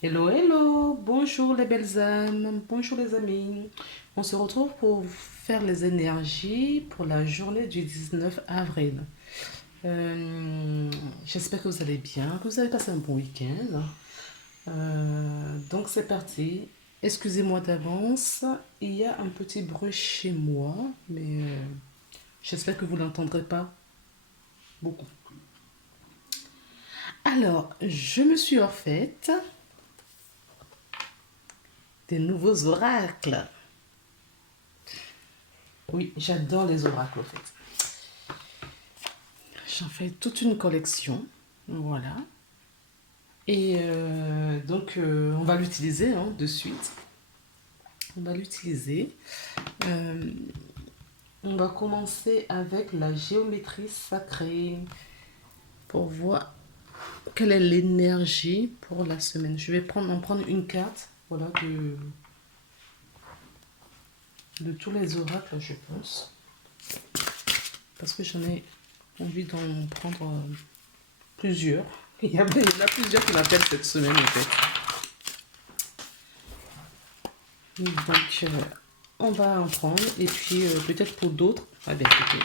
Hello, hello, bonjour les belles âmes, bonjour les amis. On se retrouve pour faire les énergies pour la journée du 19 avril. J'espère que vous allez bien, que vous avez passé un bon week-end. Donc c'est parti. Excusez-moi d'avance, il y a un petit bruit chez moi, mais j'espère que vous ne l'entendrez pas beaucoup. Alors, je me suis en fait des nouveaux oracles. Oui, j'adore les oracles en fait. J'en fais toute une collection. Voilà. Et on va l'utiliser hein, de suite. On va l'utiliser. Euh, on va commencer avec la géométrie sacrée pour voir quelle est l'énergie pour la semaine. Je vais en prendre une carte voilà, de tous les oracles, je pense. Parce que j'en ai envie d'en prendre plusieurs. Il y en a plusieurs qui m'appellent cette semaine en fait. Donc, on va en prendre. Et puis, peut-être pour d'autres. Ah bien, écoutez,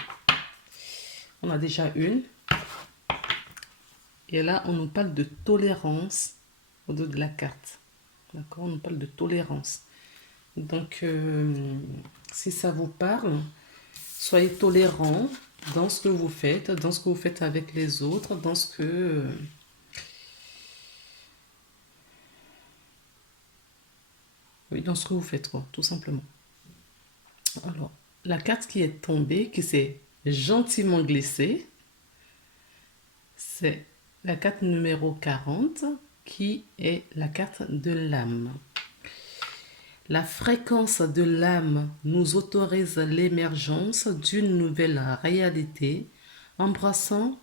on a déjà une. Et là, on nous parle de tolérance au dos de la carte. D'accord. On nous parle de tolérance. Donc, si ça vous parle, soyez tolérants dans ce que vous faites, dans ce que vous faites avec les autres, dans ce que... oui, dans ce que vous faites, quoi, tout simplement. Alors, la carte qui est tombée, qui s'est gentiment glissée, c'est la carte numéro 40 qui est la carte de l'âme. La fréquence de l'âme nous autorise l'émergence d'une nouvelle réalité, embrassant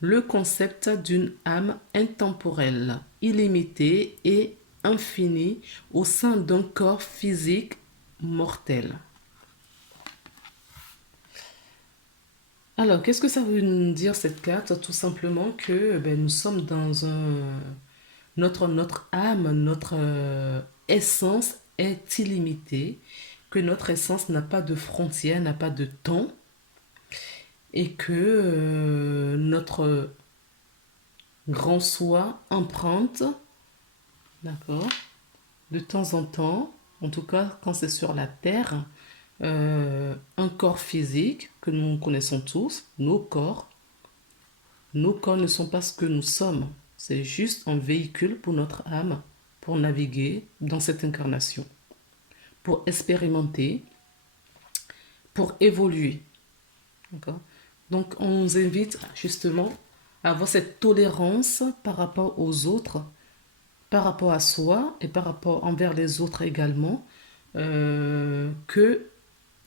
le concept d'une âme intemporelle, illimitée et infinie au sein d'un corps physique mortel. Alors, qu'est-ce que ça veut nous dire cette carte? Tout simplement que nous sommes dans un... notre âme, notre essence est illimitée, que notre essence n'a pas de frontières, n'a pas de temps, et que notre grand soi emprunte, d'accord, de temps en temps, en tout cas quand c'est sur la terre, un corps physique que nous connaissons tous, nos corps. Nos corps ne sont pas ce que nous sommes. C'est juste un véhicule pour notre âme, pour naviguer dans cette incarnation, pour expérimenter, pour évoluer. D'accord. Donc, on nous invite justement à avoir cette tolérance par rapport aux autres, par rapport à soi et par rapport envers les autres également, que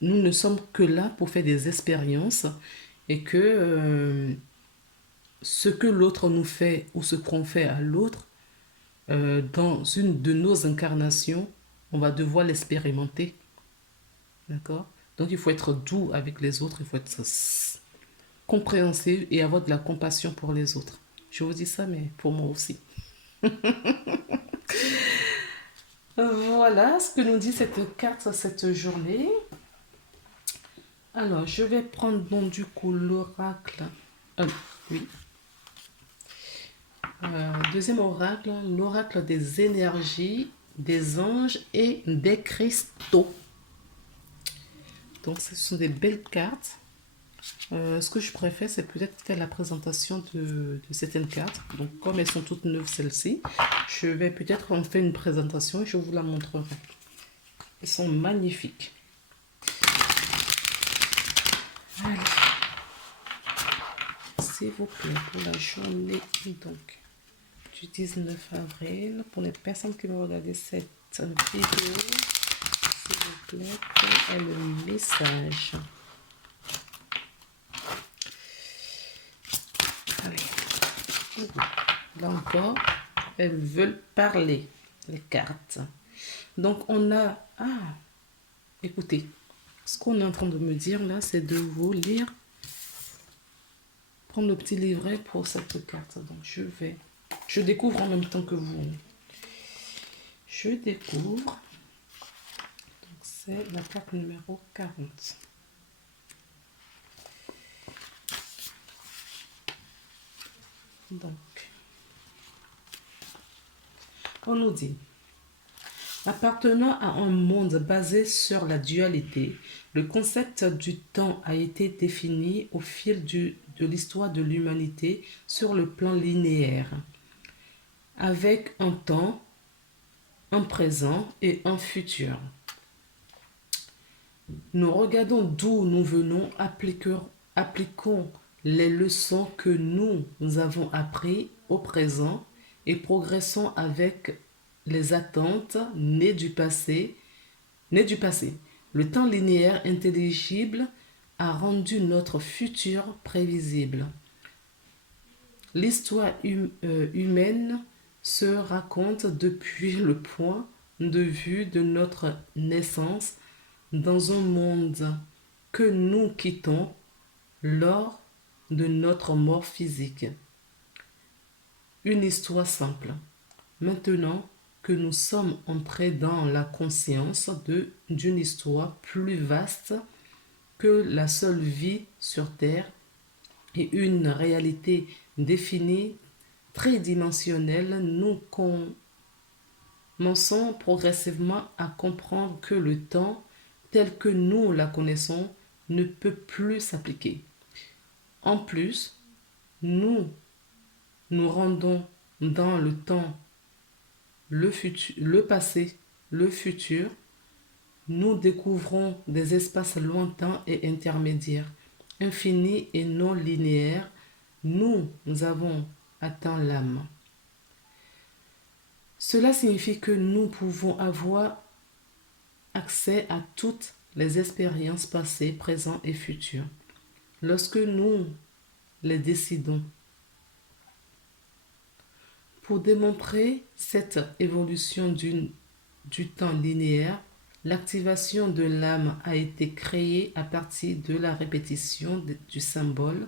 nous ne sommes que là pour faire des expériences et que ce que l'autre nous fait ou ce qu'on fait à l'autre, dans une de nos incarnations, on va devoir l'expérimenter. D'accord. Donc il faut être doux avec les autres, il faut être compréhensif et avoir de la compassion pour les autres. Je vous dis ça, mais pour moi aussi. Voilà ce que nous dit cette carte cette journée. Alors, je vais prendre donc du coup l'oracle. Oui. Deuxième oracle, l'oracle des énergies, des anges et des cristaux. Donc, ce sont des belles cartes. Ce que je préfère, c'est peut-être faire la présentation de certaines cartes. Donc, comme elles sont toutes neuves, celles-ci, je vais peut-être en faire une présentation et je vous la montrerai. Elles sont magnifiques. Allez, s'il vous plaît, pour la journée donc, du 19 avril, pour les personnes qui vont regarder cette vidéo, s'il vous plaît, quel est le message? Allez. Là encore, elles veulent parler, les cartes. Donc, on a... Ah, écoutez, ce qu'on est en train de me dire là, c'est de vous lire, prendre le petit livret pour cette carte. Donc, je découvre en même temps que vous. Je découvre. Donc, c'est la carte numéro 40. Donc, on nous dit, appartenant à un monde basé sur la dualité, le concept du temps a été défini au fil de l'histoire de l'humanité sur le plan linéaire, avec un temps, un présent et un futur. Nous regardons d'où nous venons, appliquons les leçons que nous avons apprises au présent et progressons avec les attentes nées du passé. Le temps linéaire intelligible a rendu notre futur prévisible. L'histoire humaine se raconte depuis le point de vue de notre naissance dans un monde que nous quittons lors de notre mort physique. Une histoire simple. Maintenant que nous sommes entrés dans la conscience d'une histoire plus vaste que la seule vie sur Terre et une réalité définie, tridimensionnelle, nous commençons progressivement à comprendre que le temps, tel que nous la connaissons, ne peut plus s'appliquer. En plus, nous nous rendons dans le temps, le passé, le futur, nous découvrons des espaces lointains et intermédiaires, infinis et non linéaires. Nous avons atteint l'âme. Cela signifie que nous pouvons avoir accès à toutes les expériences passées, présentes et futures, lorsque nous les décidons. Pour démontrer cette évolution du temps linéaire, l'activation de l'âme a été créée à partir de la répétition du symbole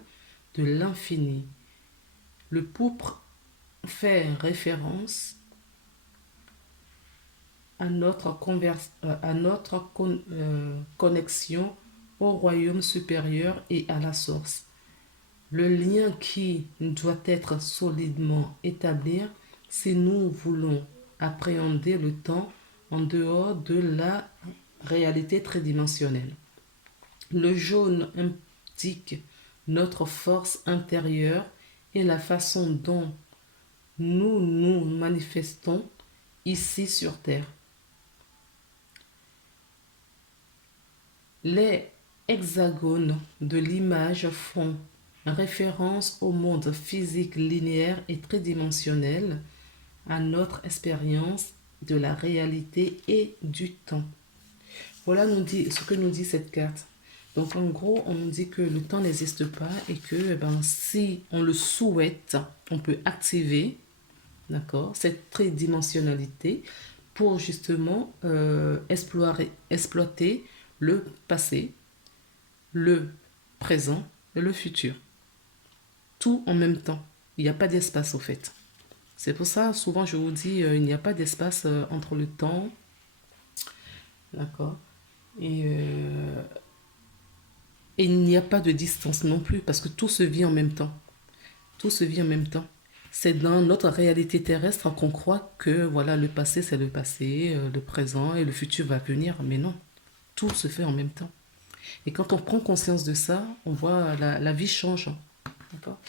de l'infini. Le pourpre fait référence à notre connexion au royaume supérieur et à la source. Le lien qui doit être solidement établi si nous voulons appréhender le temps en dehors de la réalité tridimensionnelle. Le jaune indique notre force intérieure et la façon dont nous nous manifestons ici sur Terre. Les hexagones de l'image font référence au monde physique linéaire et tridimensionnel, à notre expérience de la réalité et du temps. Voilà ce que nous dit cette carte. Donc en gros, on nous dit que le temps n'existe pas et que si on le souhaite, on peut activer, d'accord, cette tridimensionnalité pour justement exploiter le passé, le présent et le futur. Tout en même temps. Il n'y a pas d'espace au fait. C'est pour ça, souvent je vous dis, il n'y a pas d'espace entre le temps, d'accord, et il n'y a pas de distance non plus, parce que tout se vit en même temps. Tout se vit en même temps. C'est dans notre réalité terrestre qu'on croit que voilà, le passé c'est le passé, le présent et le futur va venir, mais non, tout se fait en même temps. Et quand on prend conscience de ça, on voit la vie change. D'accord.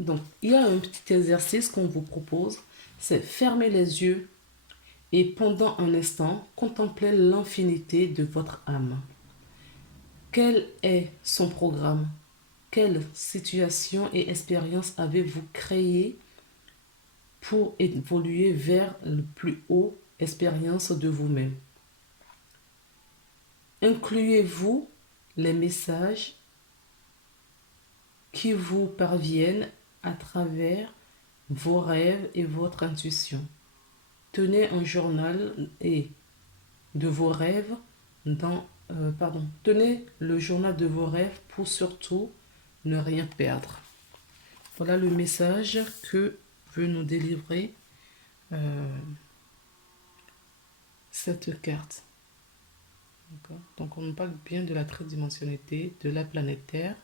Donc, il y a un petit exercice qu'on vous propose, c'est fermer les yeux et pendant un instant, contempler l'infinité de votre âme. Quel est son programme? Quelle situation et expérience avez-vous créé pour évoluer vers le plus haut expérience de vous-même? Incluez-vous les messages qui vous parviennent à travers vos rêves et votre intuition. Tenez un journal de vos rêves tenez le journal de vos rêves pour surtout ne rien perdre. Voilà le message que veut nous délivrer euh, cette carte. D'accord? Donc on nous parle bien de la tridimensionnalité, de la planète Terre.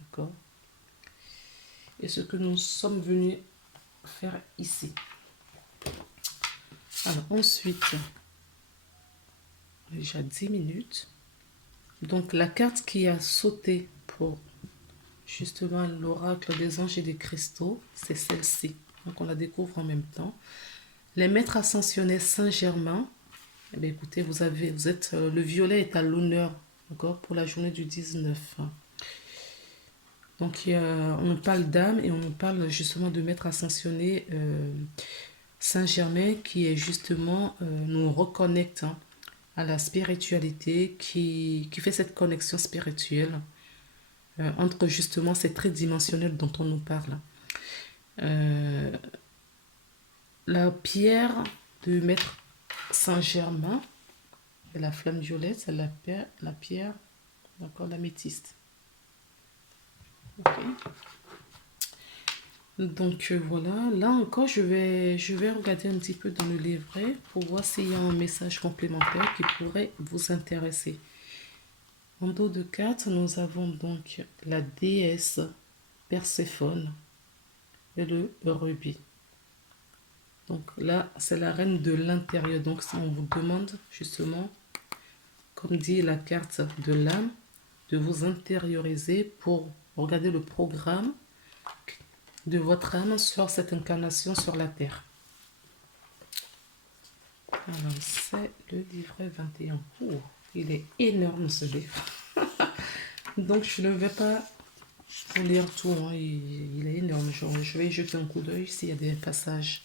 D'accord? Et ce que nous sommes venus faire ici. Alors ensuite, déjà 10 minutes. Donc la carte qui a sauté pour justement l'oracle des anges et des cristaux, c'est celle-ci. Donc on la découvre en même temps. Les maîtres ascensionnés Saint-Germain, eh bien, écoutez, vous êtes, le violet est à l'honneur, d'accord, pour la journée du 19. Donc on nous parle d'âme et on nous parle justement de maître ascensionné Saint-Germain qui est justement, nous reconnecte à la spiritualité, qui fait cette connexion spirituelle entre justement ces traits dimensionnels dont on nous parle. Euh, la pierre de maître Saint-Germain, la flamme violette, c'est la pierre, d'accord, l'améthyste. Ok. Donc voilà, là encore, je vais regarder un petit peu dans le livret pour voir s'il y a un message complémentaire qui pourrait vous intéresser. En dos de cartes, nous avons donc la déesse Perséphone et le rubis. Donc là, c'est la reine de l'intérieur. Donc si on vous demande justement, comme dit la carte de l'âme, de vous intérioriser pour regarder le programme de votre âme sur cette incarnation sur la Terre. Alors, c'est le livret 21. Oh, il est énorme ce livre. Donc, je ne vais pas vous lire tout. Hein. Il est énorme. Je vais y jeter un coup d'œil s'il y a des passages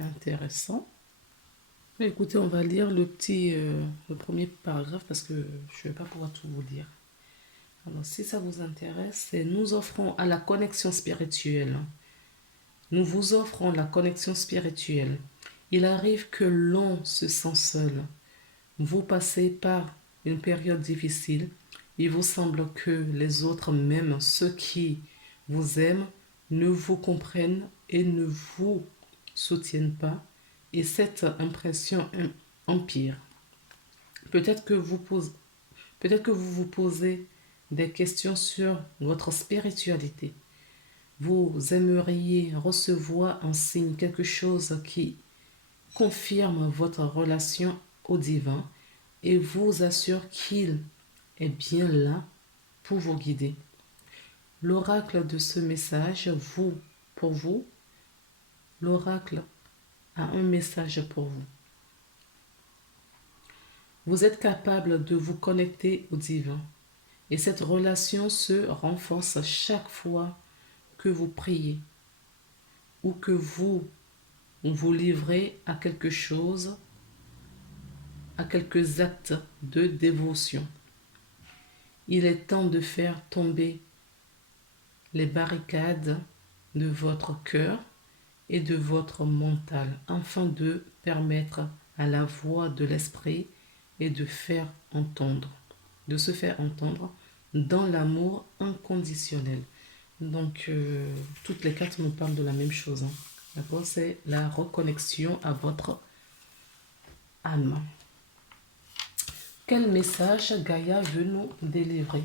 intéressants. Mais écoutez, on va lire le premier paragraphe parce que je ne vais pas pouvoir tout vous lire. Alors, si ça vous intéresse, c'est nous offrons à la connexion spirituelle. Nous vous offrons la connexion spirituelle. Il arrive que l'on se sent seul. Vous passez par une période difficile. Il vous semble que les autres, même ceux qui vous aiment, ne vous comprennent et ne vous soutiennent pas. Et cette impression empire. Peut-être que peut-être que vous vous posez des questions sur votre spiritualité. Vous aimeriez recevoir un signe, quelque chose qui confirme votre relation au divin et vous assure qu'il est bien là pour vous guider. L'oracle de ce message, pour vous, l'oracle a un message pour vous. Vous êtes capable de vous connecter au divin et cette relation se renforce chaque fois que vous priez ou que vous vous livrez à quelque chose, à quelques actes de dévotion. Il est temps de faire tomber les barricades de votre cœur et de votre mental afin de permettre à la voix de l'esprit et de se faire entendre dans l'amour inconditionnel. Donc, toutes les cartes nous parlent de la même chose. Hein. D'accord? C'est la reconnexion à votre âme. Quel message Gaïa veut nous délivrer?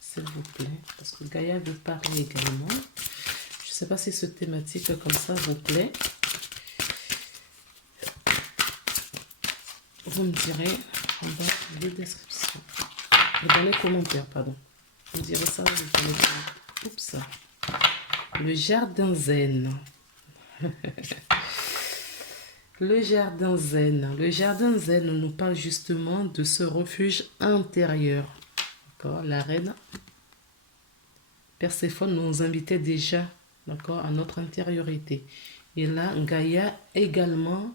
S'il vous plaît, parce que Gaïa veut parler également. Je ne sais pas si ce thématique comme ça vous plaît. Vous me direz en bas de description. Dans les commentaires, pardon. Vous direz ça dans les commentaires. Oups. Le jardin zen. Le jardin zen. Le jardin zen nous parle justement de ce refuge intérieur. D'accord? La reine Perséphone nous invitait déjà, d'accord, à notre intériorité. Et là, Gaïa également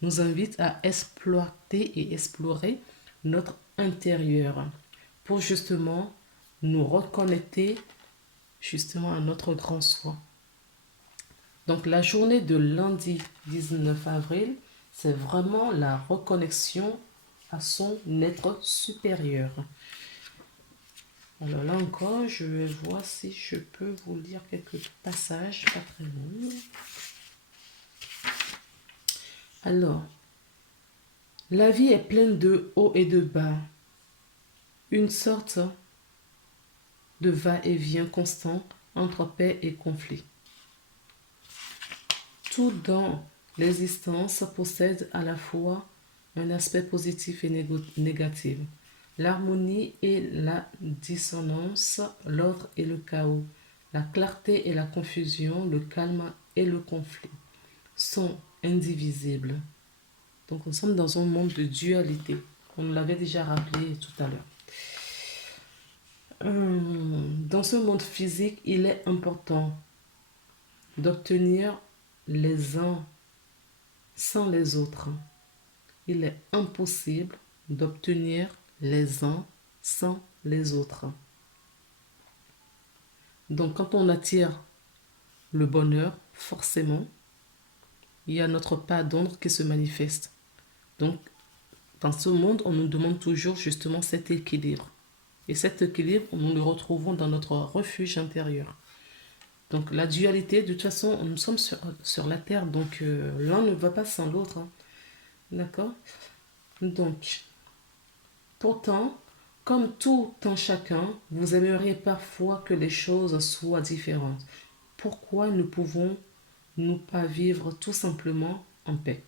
nous invite à exploiter et explorer notre intérieur pour justement nous reconnecter justement à notre grand soi. Donc la journée de lundi 19 avril, c'est vraiment la reconnexion à son être supérieur. Alors là encore, je vais voir si je peux vous lire quelques passages pas très longs. Alors, la vie est pleine de hauts et de bas, une sorte de va-et-vient constant entre paix et conflit. Tout dans l'existence possède à la fois un aspect positif et négatif. L'harmonie et la dissonance, l'ordre et le chaos, la clarté et la confusion, le calme et le conflit sont indivisibles. Donc nous sommes dans un monde de dualité. On nous l'avait déjà rappelé tout à l'heure. Dans ce monde physique, il est important d'obtenir les uns sans les autres. Il est impossible d'obtenir les uns sans les autres. Donc quand on attire le bonheur, forcément, il y a notre pas d'ombre qui se manifeste. Donc dans ce monde, on nous demande toujours justement cet équilibre. Et cet équilibre, nous le retrouvons dans notre refuge intérieur. Donc la dualité, de toute façon, nous sommes sur la Terre, donc l'un ne va pas sans l'autre. Hein. D'accord? Donc, pourtant, comme tout en chacun, vous aimeriez parfois que les choses soient différentes. Pourquoi ne pouvons-nous pas vivre tout simplement en paix?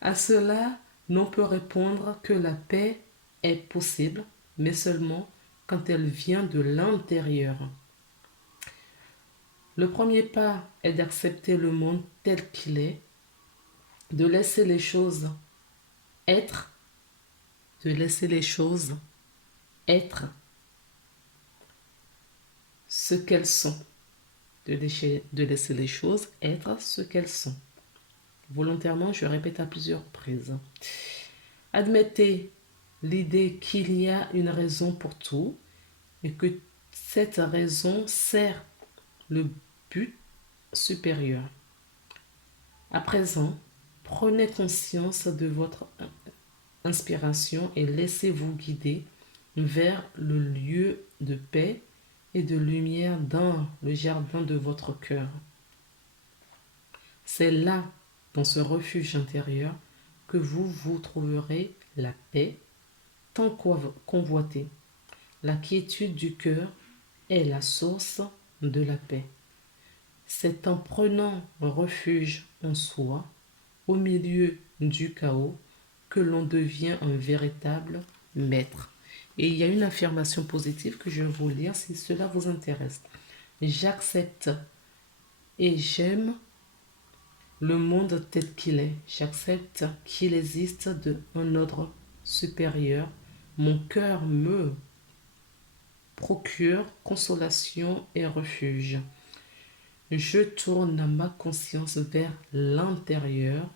À cela, l'on peut répondre que la paix est possible, mais seulement quand elle vient de l'intérieur. Le premier pas est d'accepter le monde tel qu'il est, de laisser les choses être, de laisser les choses être ce qu'elles sont, de laisser les choses être ce qu'elles sont. Volontairement, je répète à plusieurs reprises. Admettez l'idée qu'il y a une raison pour tout et que cette raison sert le but supérieur. À présent, prenez conscience de votre inspiration et laissez-vous guider vers le lieu de paix et de lumière dans le jardin de votre cœur. C'est là, dans ce refuge intérieur, que vous trouverez la paix tant convoitée. La quiétude du cœur est la source de la paix. C'est en prenant refuge en soi, au milieu du chaos, que l'on devient un véritable maître. Et il y a une affirmation positive que je vais vous lire si cela vous intéresse. J'accepte et j'aime le monde tel qu'il est. J'accepte qu'il existe un ordre supérieur. Mon cœur me procure consolation et refuge. Je tourne ma conscience vers l'intérieur.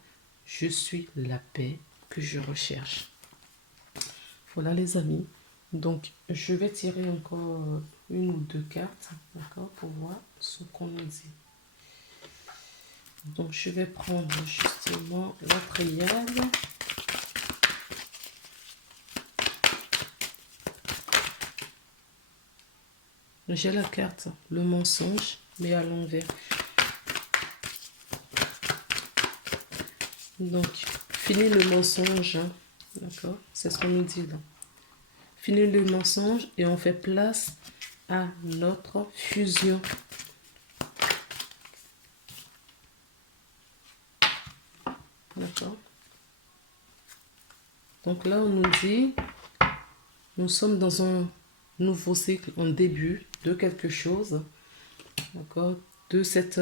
Je suis la paix que je recherche. Voilà les amis. Donc je vais tirer encore une ou deux cartes, d'accord, pour voir ce qu'on nous dit. Donc je vais prendre justement la triade. J'ai la carte, le mensonge, mais à l'envers. Donc, fini le mensonge, hein, d'accord? C'est ce qu'on nous dit là. Fini le mensonge et on fait place à notre fusion. D'accord? Donc là, on nous dit, nous sommes dans un nouveau cycle, un début de quelque chose, d'accord, de cette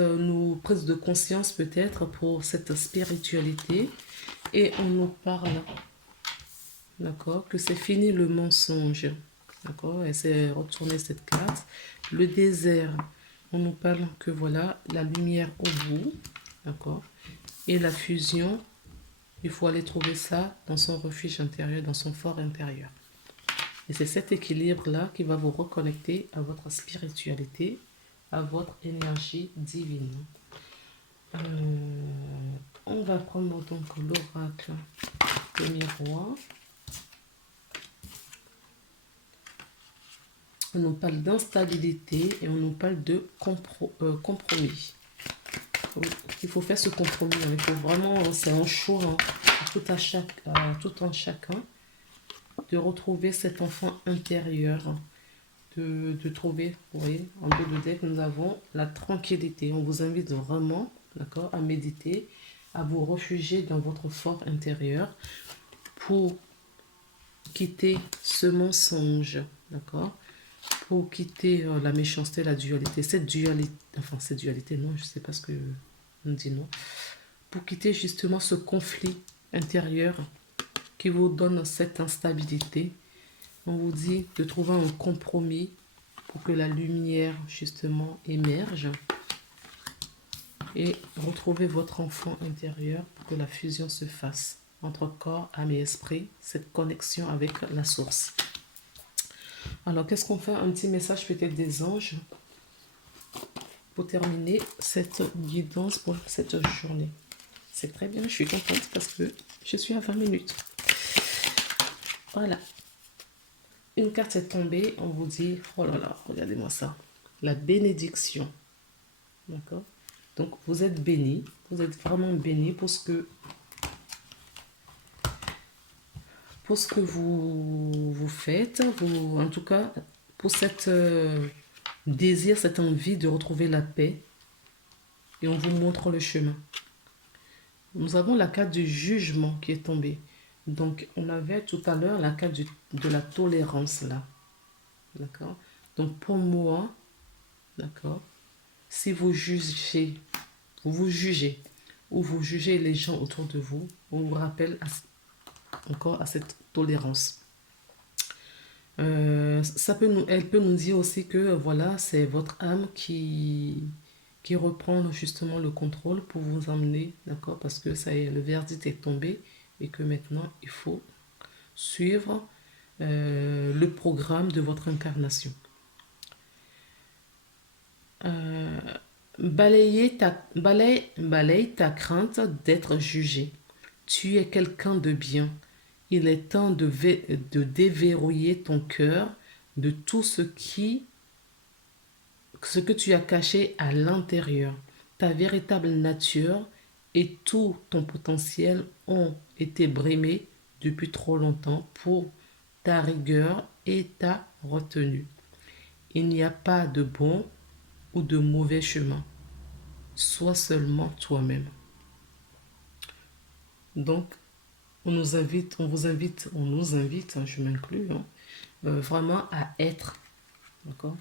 prise de conscience peut-être pour cette spiritualité, et on nous parle, d'accord, que c'est fini le mensonge, d'accord, et c'est retourner cette carte, le désert, on nous parle que voilà, la lumière au bout, d'accord, et la fusion, il faut aller trouver ça dans son refuge intérieur, dans son fort intérieur. Et c'est cet équilibre-là qui va vous reconnecter à votre spiritualité, à votre énergie divine. On va prendre donc l'oracle de miroir. On nous parle d'instabilité et on nous parle de compromis. Oui, il faut faire ce compromis, hein. Il faut vraiment, c'est un choix, hein, tout en chacun, de retrouver cet enfant intérieur, de trouver, vous voyez, en dos de deck, nous avons la tranquillité. On vous invite vraiment, d'accord, à méditer, à vous réfugier dans votre fort intérieur pour quitter ce mensonge, d'accord, pour quitter la méchanceté, la dualité, cette dualité, non, je sais pas ce que on dit, non, pour quitter justement ce conflit intérieur qui vous donne cette instabilité. On vous dit de trouver un compromis pour que la lumière justement émerge et retrouver votre enfant intérieur pour que la fusion se fasse entre corps, âme et esprit, cette connexion avec la source. Alors, qu'est-ce qu'on fait? Un petit message peut-être des anges pour terminer cette guidance pour cette journée. C'est très bien, je suis contente parce que je suis à 20 minutes. Voilà. Une carte est tombée, on vous dit, oh là là, regardez-moi ça. La bénédiction. D'accord? Donc, vous êtes béni, vous êtes vraiment béni pour ce que vous faites, en tout cas, pour cette désir, cette envie de retrouver la paix. Et on vous montre le chemin. Nous avons la carte du jugement qui est tombée. Donc, on avait tout à l'heure la carte de la tolérance là. D'accord? Donc, pour moi, d'accord, si vous vous jugez, ou vous jugez les gens autour de vous, on vous rappelle encore à cette tolérance. Elle peut nous dire aussi que voilà, c'est votre âme qui reprend justement le contrôle pour vous emmener, d'accord, parce que ça y est, le verdict est tombé et que maintenant il faut suivre le programme de votre incarnation. Balaye ta crainte d'être jugé. Tu es quelqu'un de bien. Il est temps de déverrouiller ton cœur de tout ce que tu as caché à l'intérieur. Ta véritable nature et tout ton potentiel ont été brimés depuis trop longtemps pour ta rigueur et ta retenue. Il n'y a pas de bon ou de mauvais chemin. Sois seulement toi-même. Donc, on nous invite, hein, je m'inclus, hein, vraiment à être, d'accord,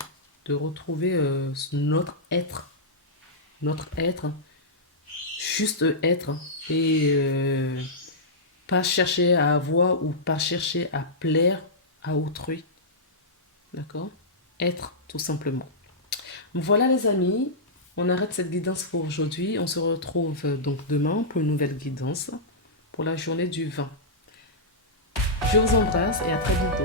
de retrouver notre être, juste être, et pas chercher à avoir ou pas chercher à plaire à autrui, d'accord, être tout simplement. Voilà les amis, on arrête cette guidance pour aujourd'hui. On se retrouve donc demain pour une nouvelle guidance pour la journée du 20. Je vous embrasse et à très bientôt.